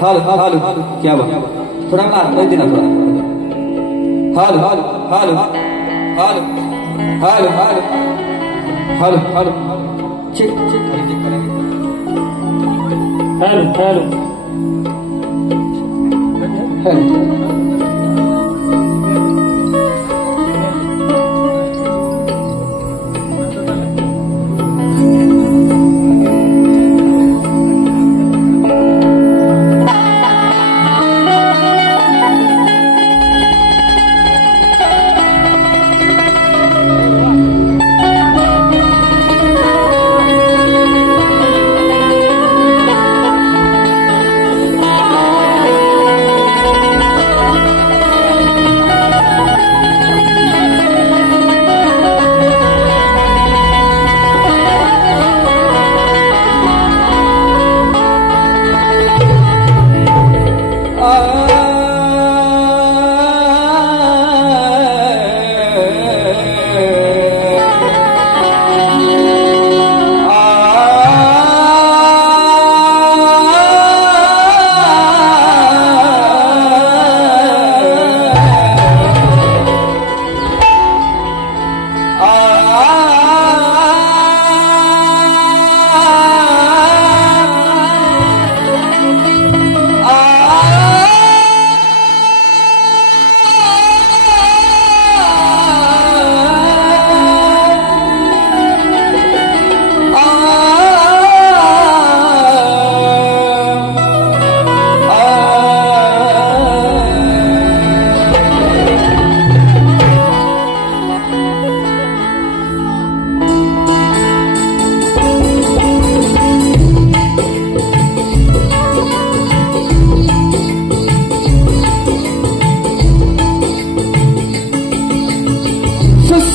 हालू हालू हालू क्या बात, थोड़ा ना नहीं देना थोड़ा। हालू हालू हालू हालू हालू हालू हालू हालू चेक चेक करेंगे। हालू हालू हालू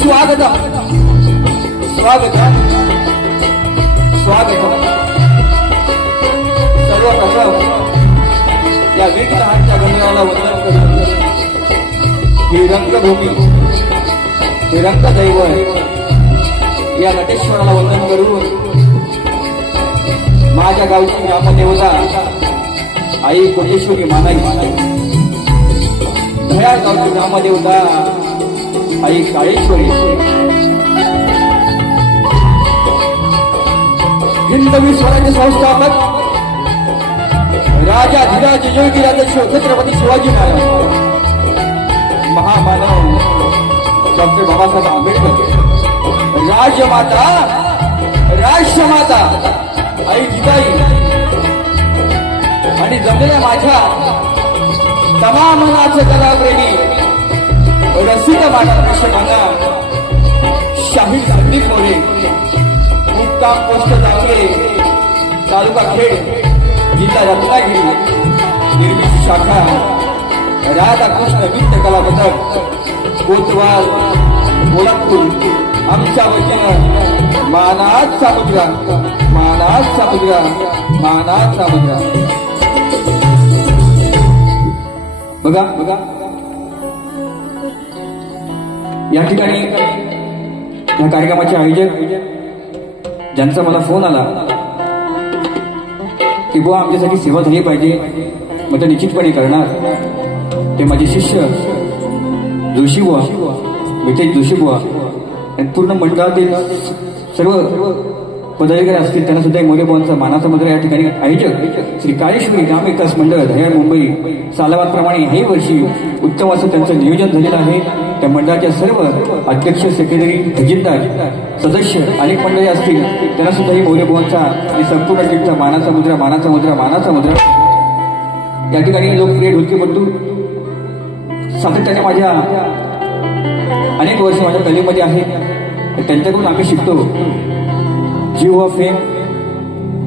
स्वागत स्वागत स्वागत सर्वप्रथम या वीरहाच्या गणेवाला वंदन करून ही रंगभूमी ही रंगदैव या नटेश्वराला वंदन करून माझ्या गावची ग्रामदेवता आई कोटेश्वरी मानाई, भया गावची ग्रामदेवता आई काळेश्वरी, हिंदवी स्वराज्य संस्थापक राजा धीराज योगी राजे छत्रपती शिवाजी महाराज, महामानव डॉक्टर बाबासाहेब आंबेडकर, राजमाता राष्ट्रमाता आई जिजाई आणि जमलेल्या माझ्या तमाम नाट्य कलाप्रेमी रसिक मार्गदर्शकांना शाहीर संदीप मोरे, मुक्काम पोस्ट जावळे, तालुका खेड, जिल्हा रत्नागिरी, निर्मिती शाखा राधाकृष्ण वित्त कला पथक कोतवाल गोरखपूर आमच्या वतीनं मानात समुद्रा, मानात समुद्रा, मानात समुद्रा. बघा बघा या ठिकाणी या कार्यक्रमाचे आयोजक ज्यांचा मला फोन आला की बुवा आमच्यासाठी सेवा झाली पाहिजे, मग ते निश्चितपणे करणार. ते माझे शिष्य जोशी बुवा, मितेश जोशी बुवा आणि पूर्ण मंडळातील सर्व पदाधिकारी असतील त्यांना सुद्धा मोरे बुवांचा मानाचा मंत्र. या ठिकाणी आयोजक श्री काळेश्वरी ग्राम विकास मंडळ धैर्य मुंबई सालाबादप्रमाणे याही वर्षी उत्तम असं त्यांचं नियोजन झालेलं आहे. त्या मंडळाच्या सर्व अध्यक्ष, सेक्रेटरी, खजिनदार, सदस्य अनेक मंडळी असतील त्यांना सुद्धा ही मोरे बुवांचा आणि संपूर्ण टीमचा मानाचा मुद्रा, मानाचा मुद्रा, मानाचा मुद्रा. या ठिकाणी लोकप्रिय ढोलकीपटू सातत्याने माझ्या अनेक वर्ष माझ्या कलेमध्ये आहेत. त्यांच्याकडून आम्ही शिकतो. जीव ऑफ फेम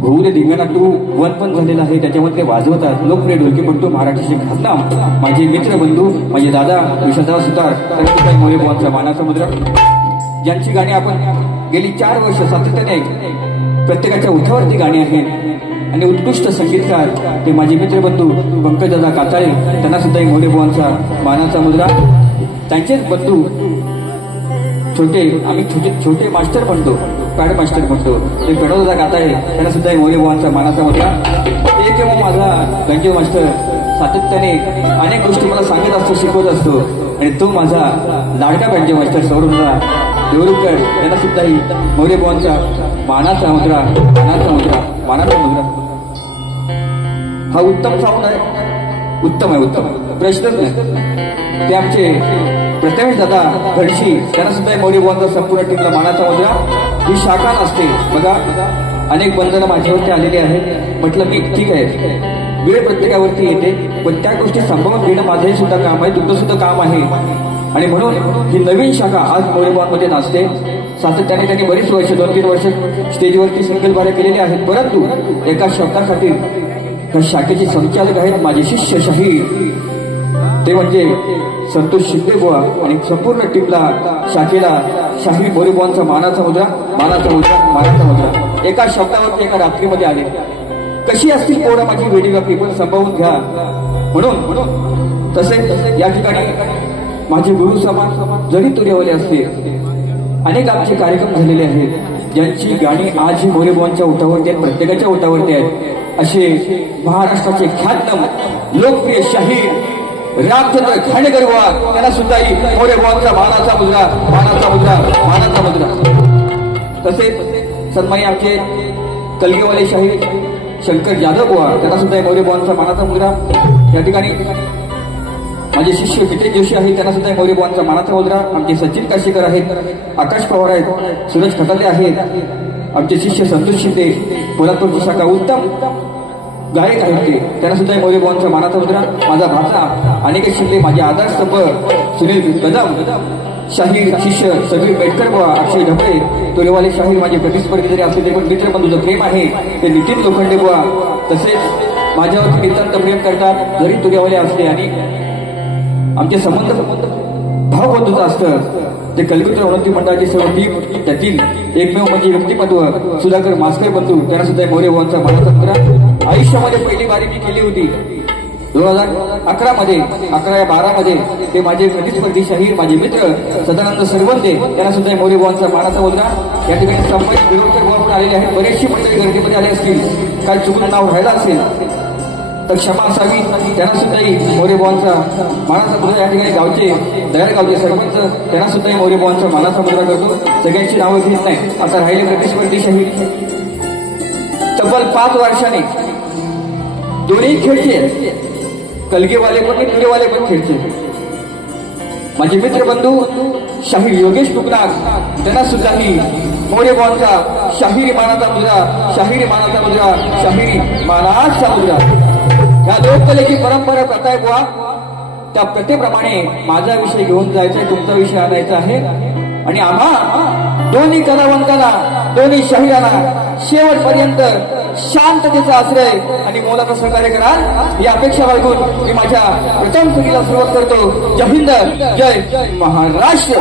होऊ दे धिंगाणा 2 पण झालेला आहे, त्याच्यामध्ये ते वाजवतात. लोकप्रिय ढोलकीपटू महाराष्ट्राचे खासदार माझे मित्र बंधू, माझे दादा विशालदादा सुतार, मोरे बुवांचा मानाचा मुद्रा. ज्यांची गाणी आपण गेली 4 वर्ष सातत्याने प्रत्येकाच्या उठावरती गाणी आहेत आणि उत्कृष्ट संगीतकार ते माझे मित्र बंधू पंकजदादा काताळे, त्यांना सुद्धा मोरे बुवांचा मानाचा मुद्रा. त्यांचेच बंधू छोटे, आम्ही छोटे मास्टर म्हणतो, पॅड मास्टर म्हणतो, ते प्रणवदादा काताळे, त्यांना सुद्धा मोरे बुवांचा मानाचा मुद्रा. एक मग माझा गंगे मास्टर सातत्याने अनेक गोष्टी मला सांगत असतो, शिकवत असतो आणि तो माझा लाडका गंगे मास्टर सौरभदा देवरुखकर, त्यांना सुद्धाही मोरे बुवांचा मानाचा मुद्रा, मानाचा मुद्रा, मानाचा मुद्रा. हा उत्तम साऊंड आहे, उत्तम आहे, उत्तम, प्रश्नच नाही. ते आमचे प्रथमेश दादा घडशी, त्यांना सुद्धा मोरे बुवांचा संपूर्ण टीमला मानाचा मुद्रा. ही शाखा नसते बघा, अनेक बंधनं माझ्यावरती आलेली आहेत. म्हटलं मी ठीक आहे, वेळ प्रत्येकावरती येते, पण त्या गोष्टी सांभाळून घेणं माझंही सुद्धा काम आहे, तुमचं सुद्धा काम आहे. आणि म्हणून ही नवीन शाखा आज मोरे बुवांमध्ये नाचते. सातत्याने त्यांनी बरीच वर्ष, 2-3 वर्ष स्टेजवरती संकल्पना केलेली आहेत, परंतु एका शब्दासाठी त्या शाखेचे संचालक आहेत माझे शिष्य शाहीर, ते म्हणजे संतोष शिंदे बुवा. आणि संपूर्ण टीमला, शाखेला शाहीर मोरे बुवांचा मानाचा मुद्रा, मानाचा मुद्रा, मानाचा मुद्रा. एका शब्दावरती एका रात्रीमध्ये आले. कशी असतील पोरं माझी व्हिडिओग्राफी पण संभावून घ्या. म्हणून तसेच या ठिकाणी माझे गुरु समान जरी तुरेवले असते, अनेक आमचे कार्यक्रम झालेले आहेत ज्यांची गाणी आजही मोरे बुवांच्या ओठावरती आहेत, प्रत्येकाच्या ओठावरती आहेत. असे महाराष्ट्राचे ख्यातनाम लोकप्रिय शाहीर रामचंद्र खांडेकर बुवा, त्यांना सुद्धाही मोरे बुवांचा मानाचा मुद्रा, मानाचा मुद्रा, मानाचा मुद्रा. तसेच सन्मानी आमचे कलगीवाले शाहीर शंकर जाधव बुवा, त्यांना सुद्धा मोरे बुवांचा मानाचा मुद्रा. या ठिकाणी माझे शिष्य मितेश जोशी आहेत, त्यांना सुद्धा मोरे बुवांचा मानाचा मुद्रा. आमचे सचिन काशीकर आहेत, आकाश पवार आहेत, सूरज खटाले आहेत, आमचे शिष्य संतोष शिंदे कोल्हापूरची शाखा उत्तम गायक आहेत ते, त्यांना सुद्धा मोरे बुवांचा मानाचा मुद्रा. माझा भाचा अनिकेत शिंदे, माझे आदर्शस्तंभ सुनील कदम, शाहीर शिष्य सगळी बेटकर बुवा, अक्षय ढपळे, तोरेवाले शाहीर माझे प्रतिस्पर्धी जरी असले तरी पण मित्र बंधूचं प्रेम आहे ते नितीन लोखंडे बुवा. तसेच माझ्यावरती नितांत प्रेम करतात जरी तुरेवाले असले आणि आमचे संबंध भावबंधूचं असतं. ते कलकुत्र उन्नती मंडळाची सर्व टीम, त्यातील एकमेव म्हणजे व्यक्तिमत्व सुधाकर मास्कर बंधू, त्यांना सुद्धा मोरे बुवांचा मानाचा मुद्रा. आयुष्यामध्ये पहिली बारी मी केली होती 2011 मध्ये, 11 या 12 मध्ये. ते माझे प्रतिस्पर्धी शाहीर माझे मित्र सदानंद सरवंदे, त्यांना सुद्धा मोरे बुवांचा मानाचा मुद्रा. या ठिकाणी संभाजी बिरोडकर बुवा पण आलेले आहेत. बरेचशी मंडळी गर्दीमध्ये आले असतील, काय चुकून नाव राहिलं असेल तर क्षमा असावी. त्यांना सुद्धाही मोरे बुवांचा मानाचा मुद्रा. या ठिकाणी गावचे दयाळ गावचे सरपंच, त्यांना सुद्धाही मोरे बुवांचा मानाचा मुद्रा करतो. सगळ्यांची नावं घेत नाही. आता राहिले प्रतिस्पर्धी शाहीर तब्बल 5 वर्षांनी दोन्ही खेळचे, कलगीवाले पण तुरेवाले पण खेळचे. माझे मित्र बंधू शाहीर योगेश टुकनाथ, त्यांना सुद्धाही मोरे बुवांचा शाहिरी मानाचा मुद्रा, शाहिरी मानाचा मुद्रा, शाहिरी मानाचा मुद्रा. या लोककलेची परंपरा प्रथा आहे बुवा, त्या प्रथेप्रमाणे माझा विषय घेऊन जायचा आहे, तुमचा विषय आणायचा आहे. आणि आम्हा दोन्ही कलावंतांना, दोन्ही शाहिरांना शेवटपर्यंत शांततेचा आश्रय आणि मोलाचं सहकार्य कराल ही अपेक्षा बाळगून मी माझ्या प्रथम पिढीला सुरुवात करतो. जय हिंद, जय महाराष्ट्र.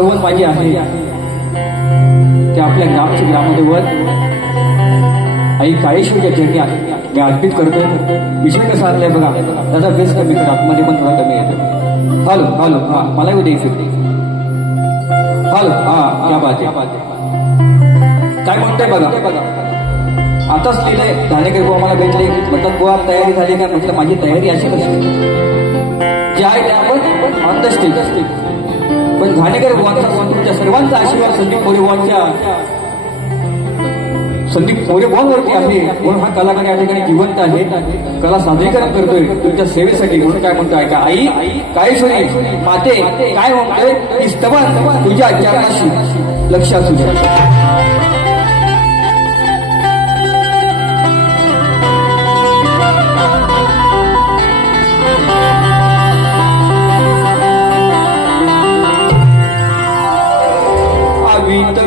सर्व माझी आहे ते आपल्या ग्रामच्या ग्रामदेवत आई काळेश्वरच्या चरणी मी अर्पित करतोय. विषय कसा आणलाय बघा, त्याचा बेस कमी कर, आतमध्ये पण थोडा कमी येतो. हॅलो हॅलो, हा मला येऊ द्यायचं. हॅलो, हा क्या बात आहे. काय म्हणतोय बघा, आताच लिहिलंय धाणेकर बुवा मला भेटले, म्हटलं बुवा तयारी झाली का? म्हटलं माझी तयारी अशी कशी जे आहे ते आपण ऑन द स्टेज असते. पण धाणेकर बुवांचा तुमच्या सर्वांचा आशीर्वाद संदीप मोरे बुवांवरती आहे, म्हणून हा कलाकार या ठिकाणी जिवंत आहे, कला सादरीकरण करतोय तुमच्या सेवेसाठी. म्हणून काय म्हणतोय का, आई काळेश्वरी माते काय म्हणतोय की स्तवन तुझ्या चरणाशी लक्ष असू द्या.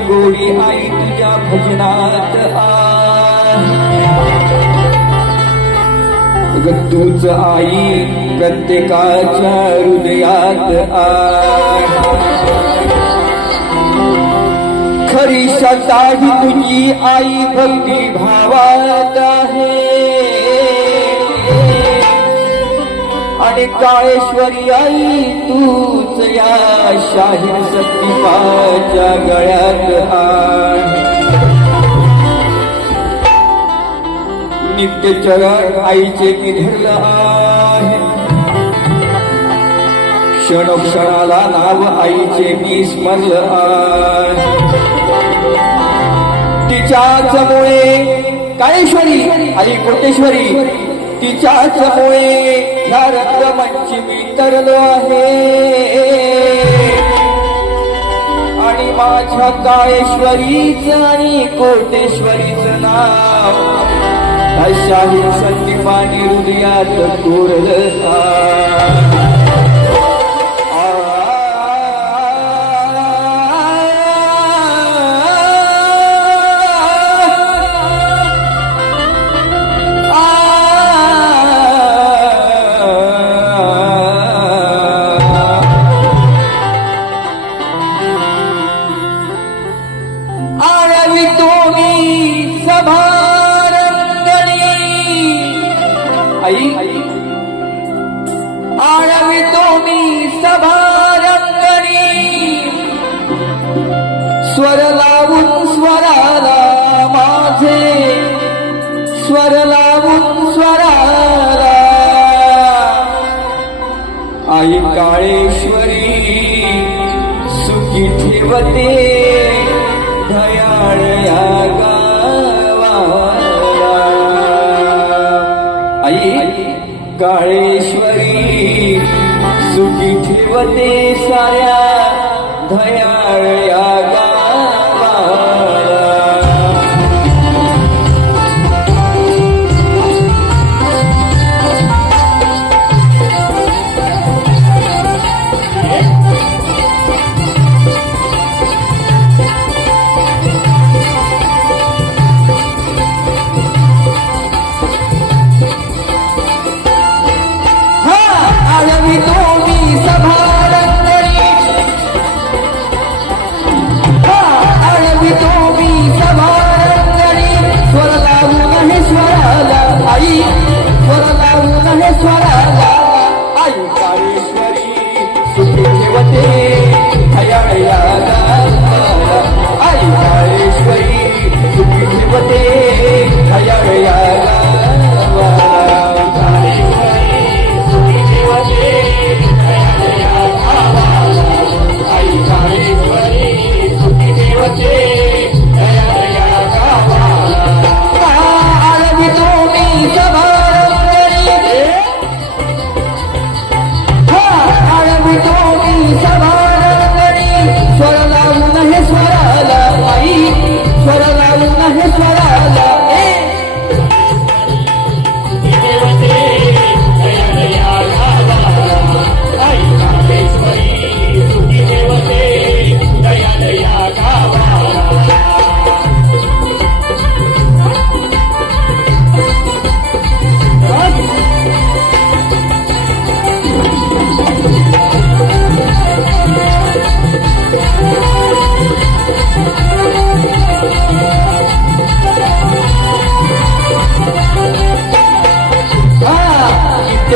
गोडी आई तुझ्या भजनात तूच आई प्रत्येकाच्या हृदयात खरी श्रद्धा ही तुझी आई भक्ती भावात आहे. आणि काळेश्वरी आई तूच या शाहीर सत्तीपाच्या गळ्यात आहे. नित्य चरण आईचे मी धरलं आहे, क्षणोक्षणाला नाव आईचे मी स्मरलं आहे. तिच्याच मुळे काळेश्वरी आई कोटेश्वरी, तिच्याच मुळे ह्या रंगमंची मी तरलो आहे. आणि माझ्या काळेश्वरीच आणि कोटेश्वरीचं नाव शाहीर संदीपानी हृदयात कोरलं. स्वर लावून स्वराला माझे, स्वर लावून स्वराला आई काळेश्वरी सुखी ठेवते दयाळ या गावाला. आई काळेश्वरी सुखी ठेवते साऱ्या दयाळ या गावाला.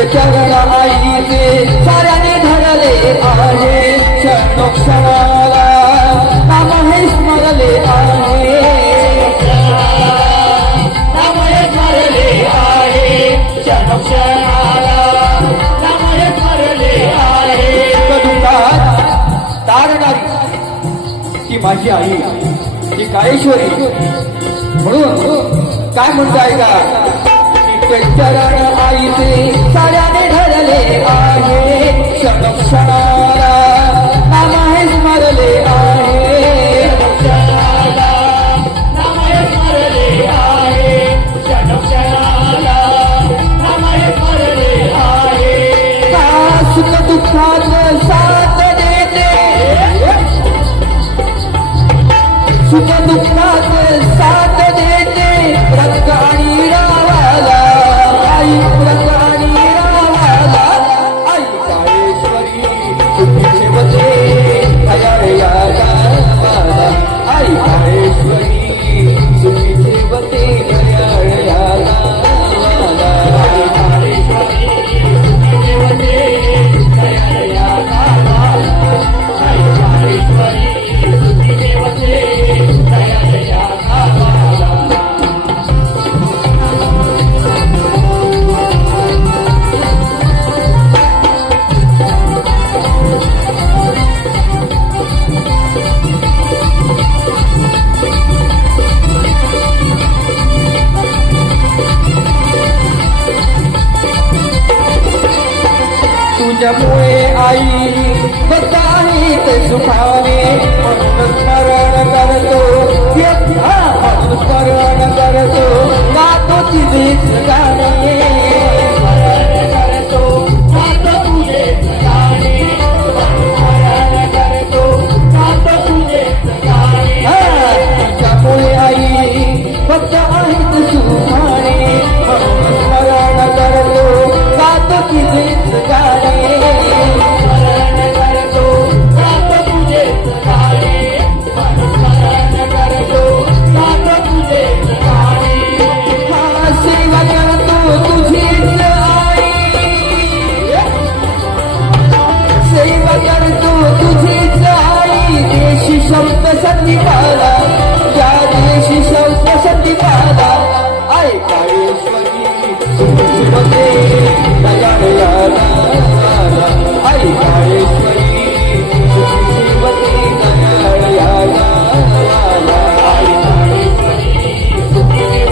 चरण आईचे साऱ्याने धरले आहे क्षणोक्षणाला नाम हे स्मरले आहे नाम हे स्मरले आहे क्षणोक्षणाला नाम हे स्मरले आहे दुःखात तारणारी ती माझी आई ती काळेश्वरी म्हणून काय म्हणताय का चरण आईचे साऱ्याने धरले आहे क्षणोक्षणाला नाम हे स्मरले आहे क्षणाला नाम हे स्मरले आहे क्षणोक्षणाला नाम हे स्मरले आहे सुख दुःखात साथ देते सुख दुःखात साथ देते रंग आणि रावाला तुझ्यामुळे आई बताही ते सुखाने म्हणून स्मरण करतो म्हणून स्मरण करतो गातो तुझेच गाणे करतो गातो तुझेच गाणे स्मरण करतो गातो तुझेच गाणे तुझ्यामुळे आई फक्त आहेत सुखाने म्हणून स्मरण करतो गातो तुझेच गाणे शब्द संदीपाला त्या दिवशी शब्द संदीपाला आई काळेश्वरी सुखी दयाळयाला आई काळेश्वरी सुखी दयाळयाला आई काळेश्वरी सुखी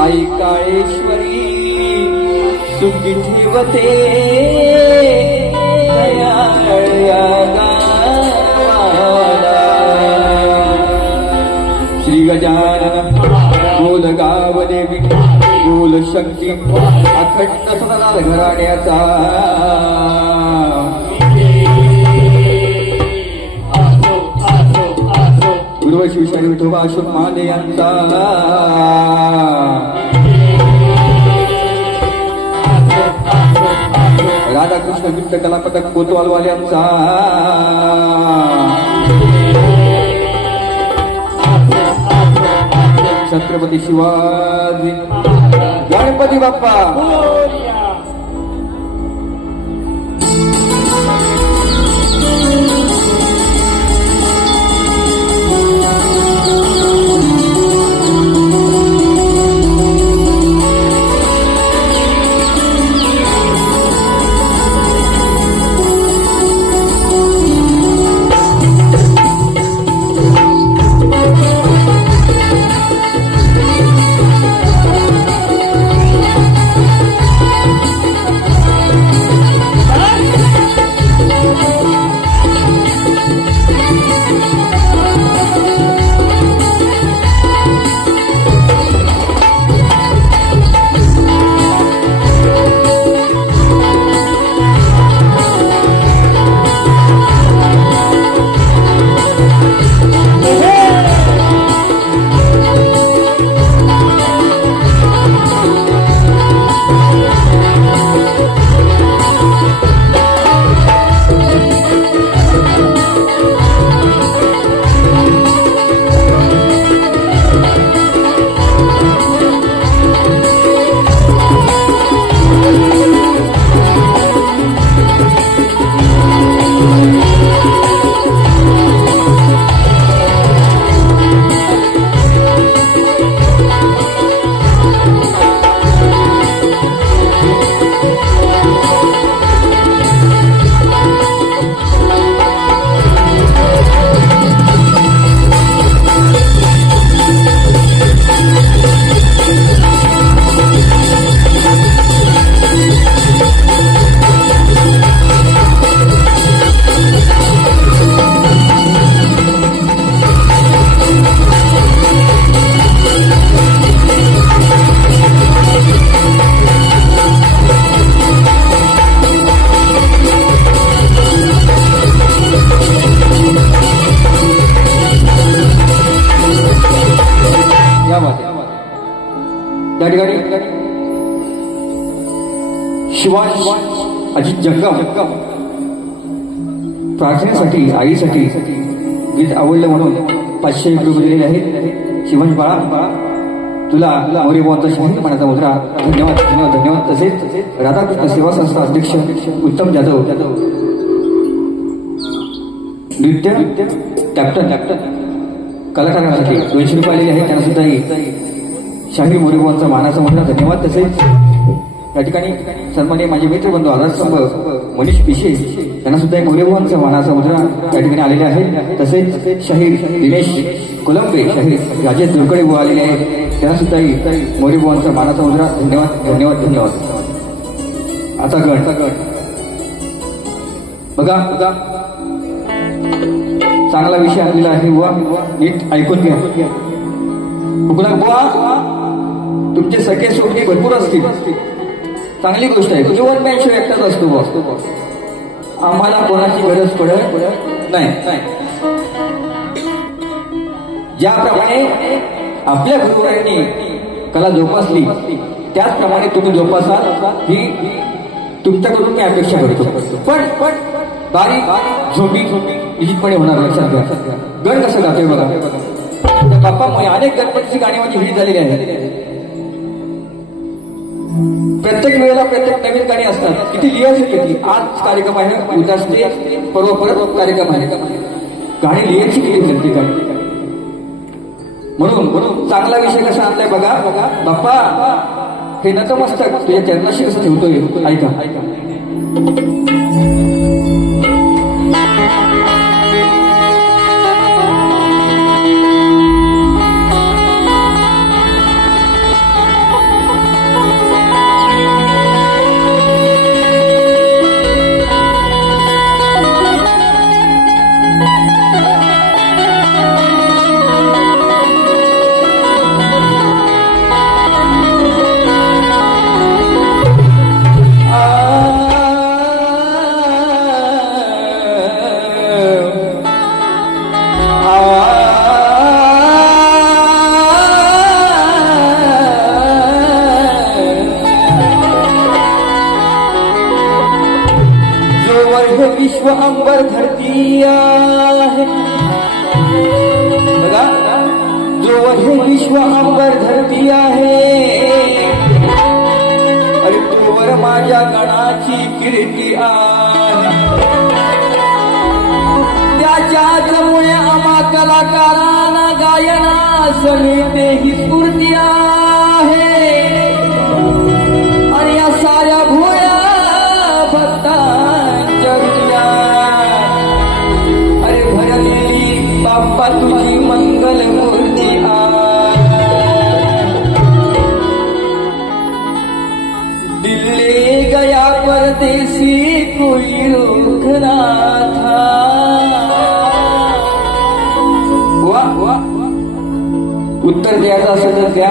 आई काळेश्वरी सुखी सुखी ठेवते श्री गजानन गोल गाव देवी गोल शक्ती अखंड सोनार घराण्याचा उर्वशी विठोबा अशोक महाले यांचा राधाकृष्ण गिफ्ट कला पथक कोतवालवाल्यांचा छत्रपती शिवाजी गणपती बाप्पा या ठिकाणी शिवांश अजित जंगम प्रार्थनेसाठी आईसाठी गीत आवडलं म्हणून 500 रुपये दिलेले आहेत. शिवांश बाळा तुला मोरेबावांचा शाहीर मनाचा मुद्रा. धन्यवाद धन्यवाद धन्यवाद. तसेच राधाकृष्ण सेवा संस्था अध्यक्ष उत्तम जाधव नृत्य कॅप्टन कलाकारांसाठी 200 रुपये आलेले आहेत. त्यांना सुद्धा शाहीर मोरेबावांचा मानाचा मुद्रा. धन्यवाद. तसेच या ठिकाणी सन्माननीय माझे मित्रबंधू आधारस्तंभ मनीष पिशे यांना सुद्धा मोरेबावांचा मानाचा मुद्रा या ठिकाणी आलेले आहे. तसेच शाहीर दिनेश कोलंबे शाहीर राजेश दुर्कडे बुवा आलेले आहेत. त्यांना सुद्धा मोरेबावांचा मानाचा मुद्रा. धन्यवाद धन्यवाद धन्यवाद. आता गण बघा चांगला विषय आणलेला आहे बुवा. नीट ऐकून घ्या. बुवा तुमचे सगळे सोबती भरपूर असतील. चांगली गोष्ट आहे. तुझे वन मॅन शो एकटाच असतो. आम्हाला कोणाची गरज पडत नाही. ज्याप्रमाणे आपल्या गुरुवारांनी कला जोपासली त्याचप्रमाणे तुम्ही जोपासाल ही तुमच्याकडून मी अपेक्षा करतो. पण बारीक झोंबी निश्चितपणे होणार. लक्षात घ्या. गण कसं गातोय बघा. बाप्पा अनेक गणपतीची गाणी माझी हिट झालेली आहेत. प्रत्येक वेळेला प्रत्येक नवीन गाणी असतात. किती लिहायची किती. आज कार्यक्रम आहे, उद्या परवा परत कार्यक्रम आहे. गाणी लिहायची किती प्रत्येक गाणी. म्हणून चांगला विषय कसा आणलाय बघा. बाप्पा हे नतमस्तक तुझ्या चरणाशी कसं ठेवतोय. ऐका विश्व अंबर धरती आहे बघा. जो हे विश्व अंबर धरती आहे अरे तोवर माझ्या गणाची कीर्ती आहे. त्याच्यामुळे आम्हा कलाकारांना गायनास मिळते ही स्फूर्ती आहे. आणि या साऱ्या भोळ्या भक्तांच्या अरे भरलेली बाप्पा तुझी मंगल मूर्ती दिल्ली गया परदेसी कोई रोकना था. उत्तर द्यायचं असेल तर द्या.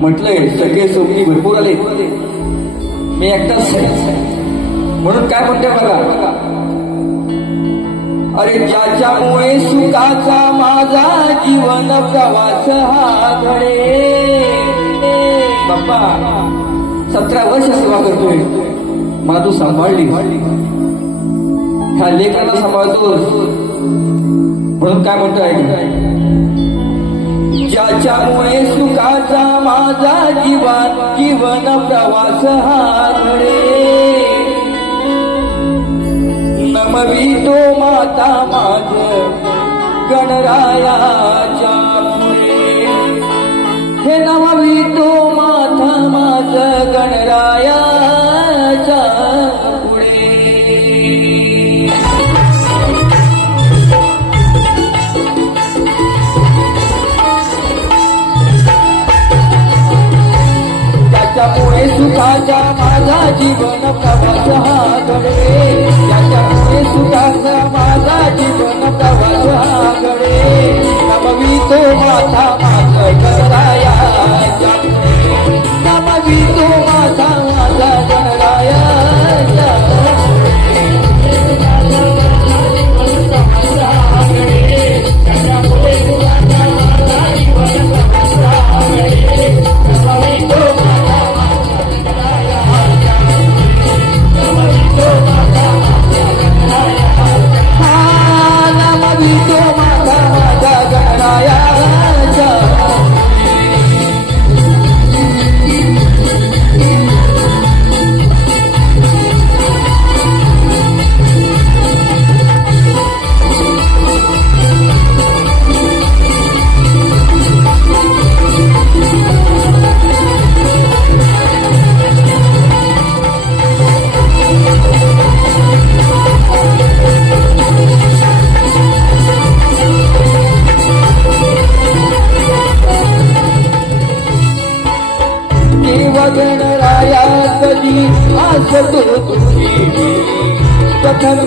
म्हटलंय सगळे सोबती भरपूर आले, मी एकटाच म्हणून काय म्हणते बघा. अरे ज्याच्यामुळे सुखाचा माझा जीवन प्रवास हा घडे. बाप्पा 17 वर्ष सेवा करतोय, मला तू सांभाळली, ह्या लेकराला सांभाळतोस. म्हणून काय म्हणतोय, ज्याच्यामुळे सुखाचा माझा जीवन प्रवास हा घडे. नमवितो माता माझ गणरायाच्या पुढे. हे नमवितो माता माझ गणरायाच्या पुढे. त्याच्यामुळे सुखाचा माझा जीवन प्रवास हा घडे. त्याच्यामुळे सुखाचा माझा जीवन प्रवास हा घडे. नमवितो माता माझ गणरायाच्या पुढे. नमवितो माता माझा गणरायाच्या पुढे.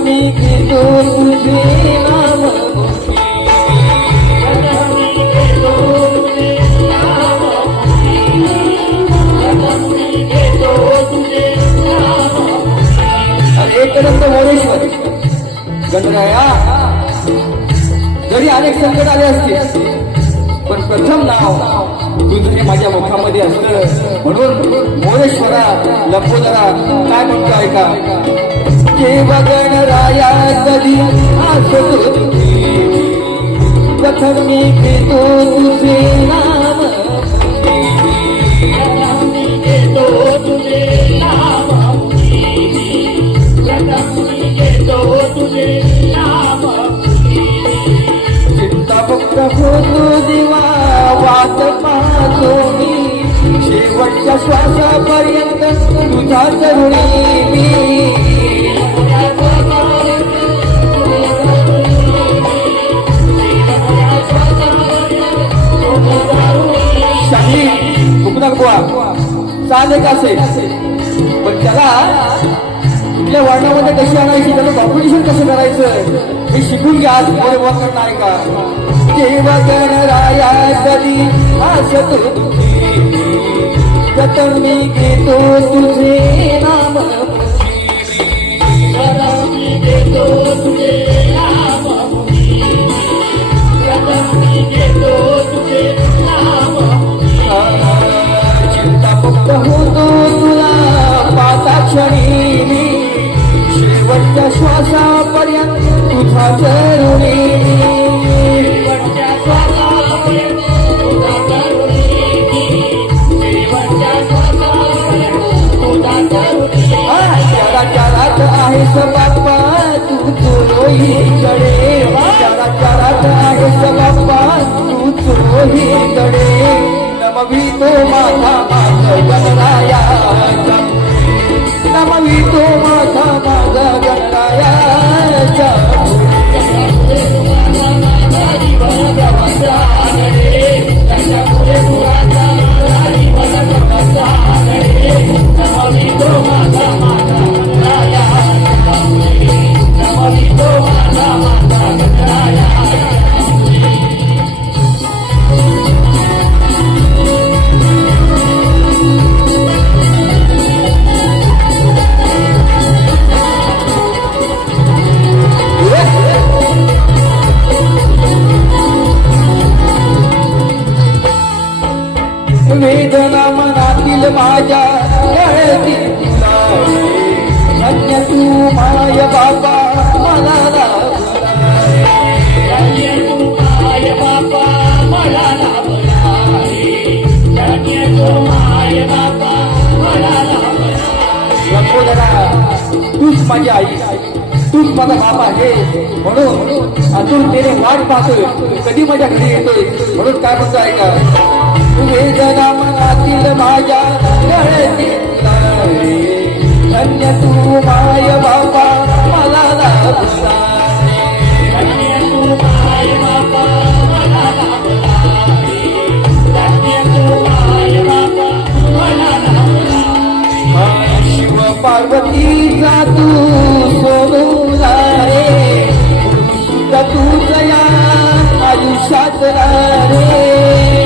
मी घेतो तुझे नाम एकदंत मोरेश्वर गणराया जरी अनेक संकट आले असते पण प्रथम नाव तुझे माझ्या मुखामध्ये असलं म्हणून मोरेश्वरा लंबोदरा काय म्हणतो ऐका केव्हा गणराया कधी आसतो तुझे प्रथम मी घेतो तुझे नाम चिंता फक्त होतो देवा वाट पाहतो मी शेवटच्या श्वासापर्यंत तुझा तरुणी शाही हुकनाक बुवा चालेल असेल पण त्याला आपल्या वर्णामध्ये कशी आणायची त्याचं कॉम्पिटिशन कसं करायचं हे शिकून घ्या आज मोरे वाकड नाही का केव्हा गणराया कधी आसतो प्रथम मी घेतो तुझे नाम चिंता फक्त होतो तुला पाता क्षणी शेवटच्या श्वासापर्यंत तुझा तरुणी जगात आहेस बाप्पा तू चोहीकडे जगात आहेस बाप्पा तू चोहीकडे नमवी तो माझा माझा गणरायाचा नमवी तो माझा माझा गणरायाचा वेदना मनातील माझ्या गळती धन्य तू माय बाबा मला तूच माझी आई तूच माझा बाप आहे म्हणून आतुरतेने वाट पाहतोय कधी माझ्या घरी येतोय म्हणून काय म्हणतो ऐका वेदना मनातील माझ्या गळती धन्य तू माय बाबा मला शिव पार्वतीचा तू सोडूला रे तूच या आयुष्यात रे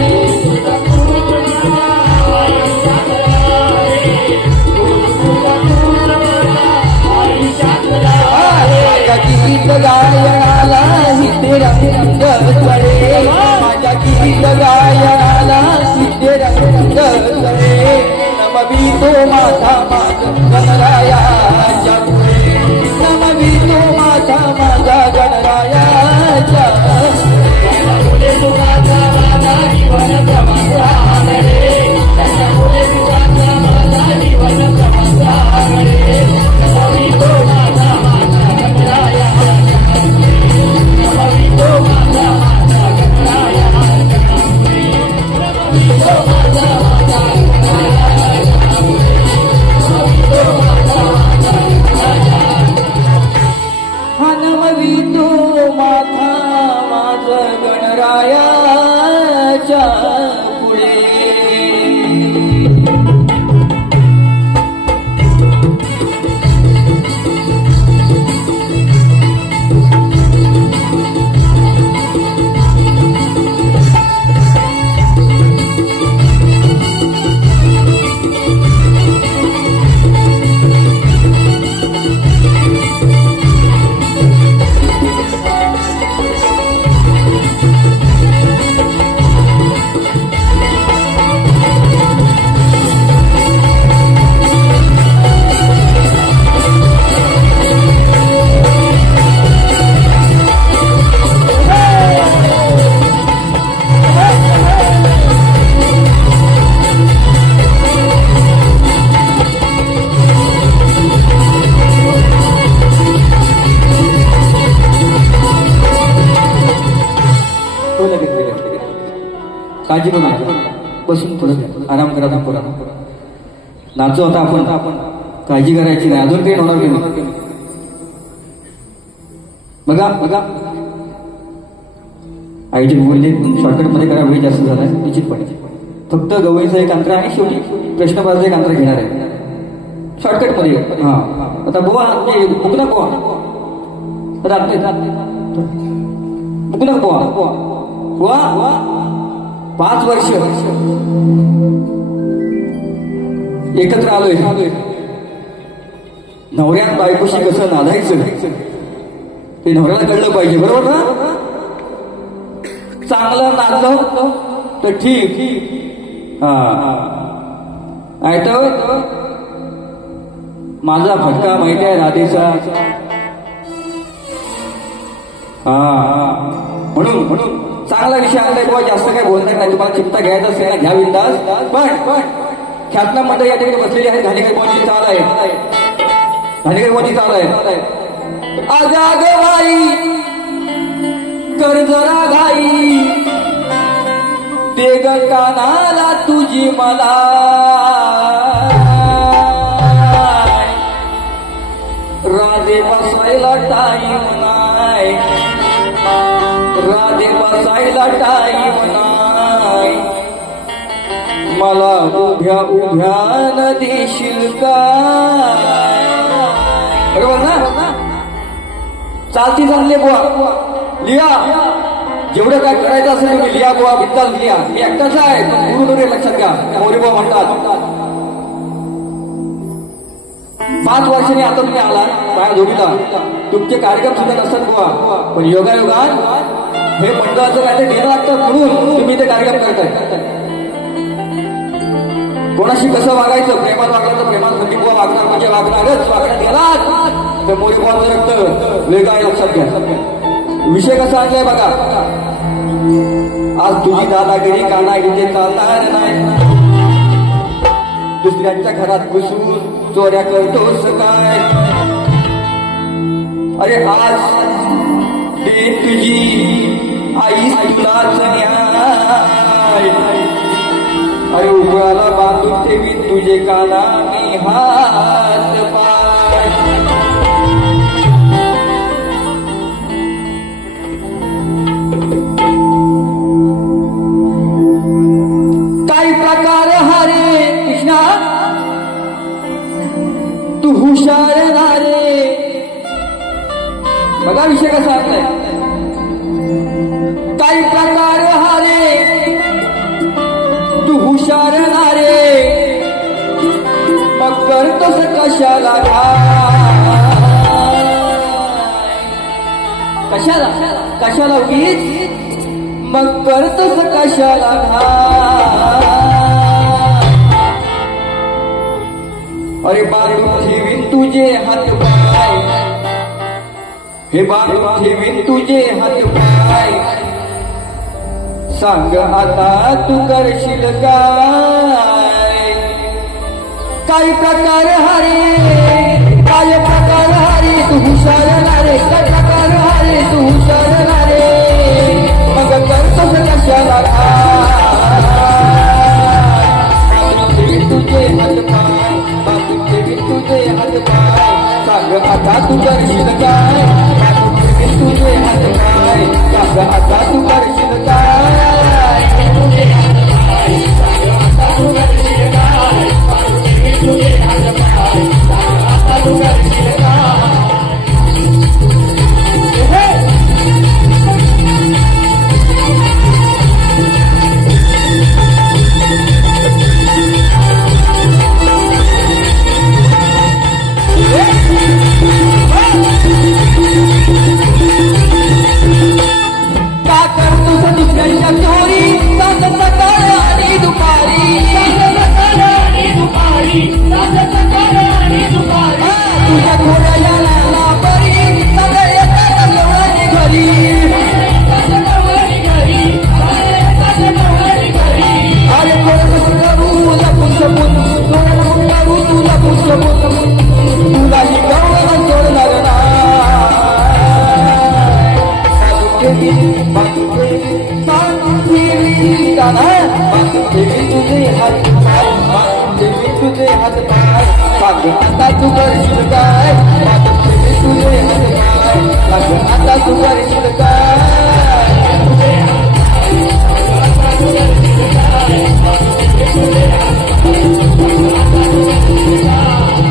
गीत गायनाला हिते रंग चढे माझ्या गीत गायनाला हिते रंग चढे नमवी तो माझा माझा गणरायाच्या पुढे नमवी तो माझा माझा गणरायाच्या काळजी करू नका, बसून थोडं आराम करा. थोडा नाचू आता आपण, काळजी करायची नाही, अजून काही होणार नाही. बघा बघा आईचे बोलले शॉर्टकट मध्ये करा, वेळ जास्त झालाय निश्चितपणे. फक्त गवळीचा एक अंतर आणि शेवटी प्रश्नपत्राचा एक अंतर घेणार आहे शॉर्टकट मध्ये. हा आता गोवा मुकला गोवा मुकला गोवा गोवा 5 वर्ष एकत्र आलोय. नवऱ्यात बायकोशी कसं नांदायचं ते नवऱ्याला कळलं पाहिजे, बरोबर ना. चांगलं नांदलं तर ठीक, नाही तर माझा फटका माहिती आहे राधेचा. म्हणून चांगला विषय आणलाय बुवा, जास्त काय बोलणार नाही. तुम्हाला चिंता घ्यायचं असेल ना घ्या बिंदास. पण ख्यातना मंडळी या ठिकाणी बसलेली आहे. धानेकरची चाल आहे, धानेकरची चाल आहे. आजाग बाई कर जरा घाई, दे ग कानाला तुझी मला, राधे बसायला टाईम नाही, राधे बसायला टाईम नाही, मला उभ्या उभ्यान देशील का. बरोबर ना. चालती चालले बुवा लिहा, जेवढं काय करायचं असेल तुम्ही लिहा बुवा, बिंदास लिहा. मी एकटाच आहे, गुरु नरे लक्षात घ्या. मोरेबा म्हणतात 5 वर्षांनी आता तुम्ही आला माझ्या जोडीला, तुमचे कार्यक्रम सुद्धा नसतात बुवा, पण योगायोगात हे मंडळाचं काहीतरी देणं लागतं म्हणून तुम्ही ते कार्यक्रम करताय. कोणाशी कसं वागायचं, प्रेमात वागलं तर प्रेमात खंडी बुवा वागणार म्हणजे वागणारच, वागण्यात गेलात तर मोरेबाचं रक्त वेगळं आहे, लक्षात घ्या. विषय कसा आणलाय बघा. आज तुझी दादागिरी काना इथे चालणार नाही, दुसऱ्यांच्या घरात घुसून चोऱ्या करतोस काय. अरे आज दे तुझी आई तुलाच न्याय, अरे उभ्याला बांधून ठेवी तुझे काना मी हात पाय. काही प्रकार हरे कृष्णा तू हुशार नारे. बघा विषय कसा आहे. काही प्रकार हरे तू हुशार नारे, मग करतोस कशाला कशाला कशाला उगीच, मग करतोस कशाला अरे बांधून ठेवीन तुझे हात पाय, हे बांधून ठेवीन तुझे हात पाय, सांग आता तू करशील काय. काही प्रकार हरे, काय प्रकार हरे तू हुशार नारे, काय प्रकार हरे तू हुशार नारे, मग करतोस कशाला तुझे हात पाय, बांधून ठेवीन तुझे हात पाय, सांग आता तू करशील काय, बांधून ठेवीन तुझे हात पाय, सांग आता तू करशील काय. Thank you. गाना ठेवी तुझे हात पाय ठेवी तुझे हात पाय लाग आता तू करशील काय ठेवी तुझे हात पाय लाग आता तू करशील काय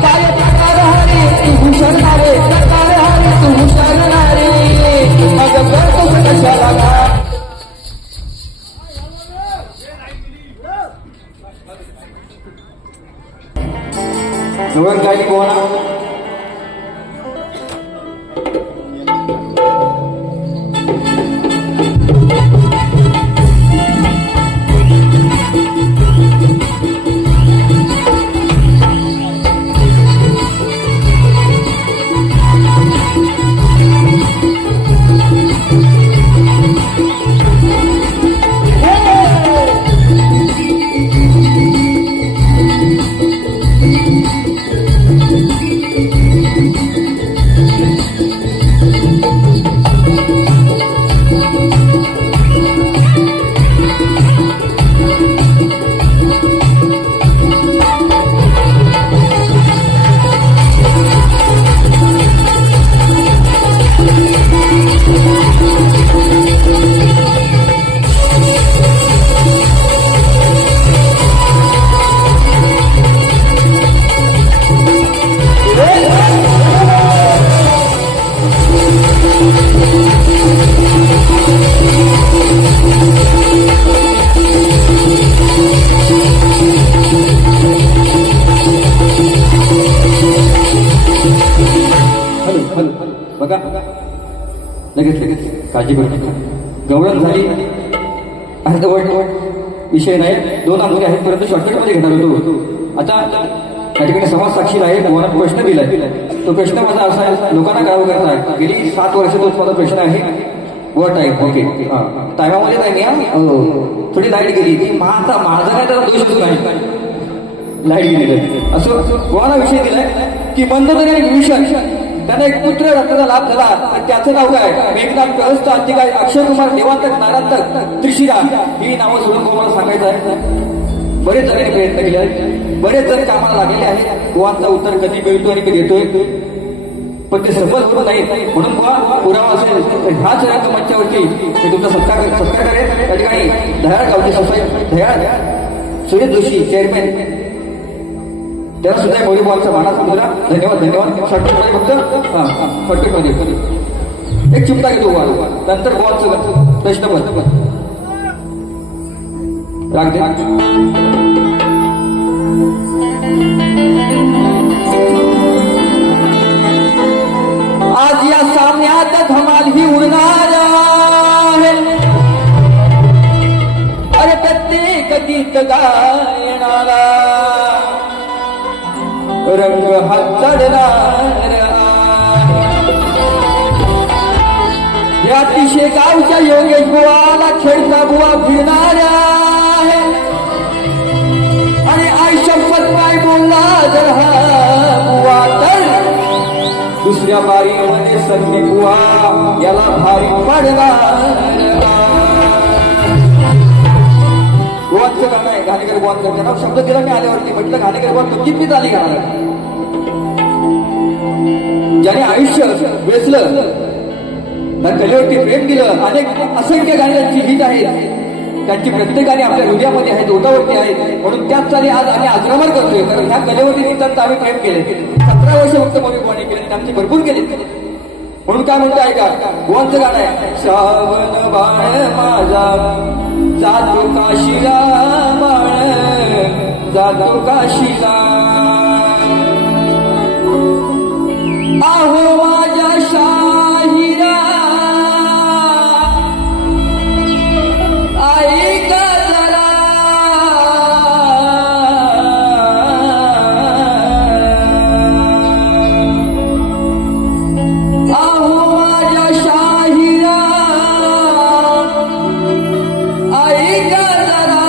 काय प्रकार हरे तू हुशारणारे प्रकार हरे तू हुशारणारे मग करतो कशाला का नवरन काय कोणा बघा लगेच लगेच काळजी करू नका गवळण झाली अर्धवट विषय नाही दोन आंघोळी आहेत परंतु शॉर्टकट मध्ये घेणार होतो आता त्या ठिकाणी समाज साक्षी आहे कोणाला प्रश्न दिलाय तो प्रश्न माझा असा आहे लोकांना गाव करताय गेली 7 वर्ष तो माझा प्रश्न आहे वर टाईम ओके टायमामध्ये नाही थोडी लाईट गेली माझा काय त्याला दोषच नाही लाईट गेली असं कोणाला विषय दिलाय की मंदोदरी आणि विभीषण त्यांना एक पुत्र रत्नाचा लाभ झाला आणि त्याचं नाव काय मेघनाथ कळस्त अंतिकाय अक्षयकुमार देवांतक नारांतक त्रिशिरा ही नावं सोडून कोणाला सांगायचं आहे बरेच जणांनी प्रयत्न केले आहेत बरेच जण कामाला लागलेले आहेत गोवांचा उत्तर कधी मिळतो आणि कधी येतोय पण ते सफल होत नाही म्हणून पुरावा असेल तर ह्याच रंगमंचावरती मी तुमचा सत्कार करेन त्या ठिकाणी दह्याळ गावची सोसायटी दह्याळ सुरेश जोशी चेअरमॅन त्याला सुद्धा गौरीबाबांचा मानाचा मुद्रा धन्यवाद शॉर्टकटमध्ये फक्त शॉर्टकटमध्ये एक चिमटा घेतो नंतर बॉलचं प्रश्न राग दे आज या सामन्यात धमाल ही उडणार आहे अरे प्रत्येक गीत गायणारा रंग हा चढणार या अतिशय गावच्या योगेश बुवाला खेळता बुवा फिरणाऱ्या आहे आणि आई शपथ काय बोलला जर हा बुवा तर दुसऱ्या बारीमध्ये संधी बुवा याला भारी पडणार गोवांचं गाणं आहे घाणेकर गोवांचं त्यांना शब्द दिला मी आल्यावरती म्हटलं घाणेकर गोवा तुमची मी झाली गाणार ज्याने आयुष्य वेचलं त्या कलेवरती प्रेम दिलं अनेक असंख्य गाण्यांची गीत आहेत त्यांची प्रत्येक गाणी आपल्या हृदयामध्ये आहेत ओटावरती आहेत म्हणून त्याच चाली आज आम्ही आक्रमण करतोय कारण ह्या कलेवरती गीतात आम्ही प्रेम केले 17 वर्ष फक्त मग गोवाने केले आमची भरपूर केले म्हणून काय म्हणतो ऐका गोवांचं गाणं आहे श्रावण बाळ माझा जातो काशीला बाळ जातो काशीला आहो माझ्या शाहिरा ऐका जरा आहो माझ्या शाहिरा ऐका जरा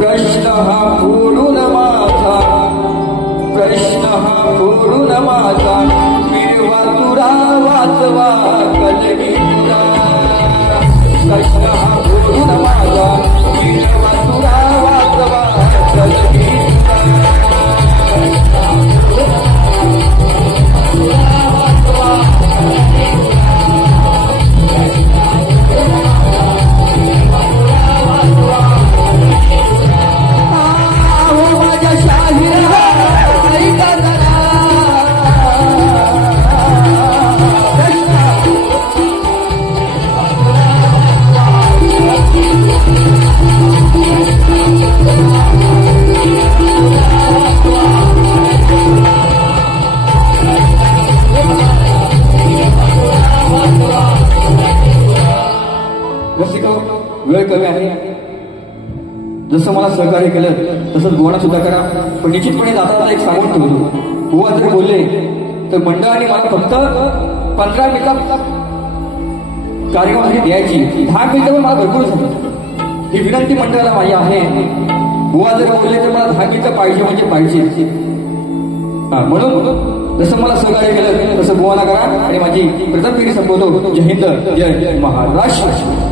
प्रश्न हा फोडून माझा प्रश्न हा फोडून माझा मिळवा तुरा वाचवा कलगी तुरा कष्टा बोलून माझा जीवा तुरा वाचवा कलगी वेळ कमी आहे. जसं मला सहकार्य केलं तसंच बुवांना सुद्धा करा. पण निश्चितपणे जाताना एक सांगून ठेवतो, बुवा जर बोलले तर मंडळाने मला फक्त 15 मिनिटात कार्यक्रमासाठी द्यायची. 10 मिनिटं मला भरपूर झाली. ही विनंती मंडळाला माझी आहे. बुवा जर बोलले तर मला 10 मिनिटं पाहिजे म्हणजे पाहिजे. म्हणून जसं मला सहकार्य केलं तसं बुवांना करा आणि माझी प्रथम पिढी संपवतो. जय हिंद, जय महाराष्ट्र.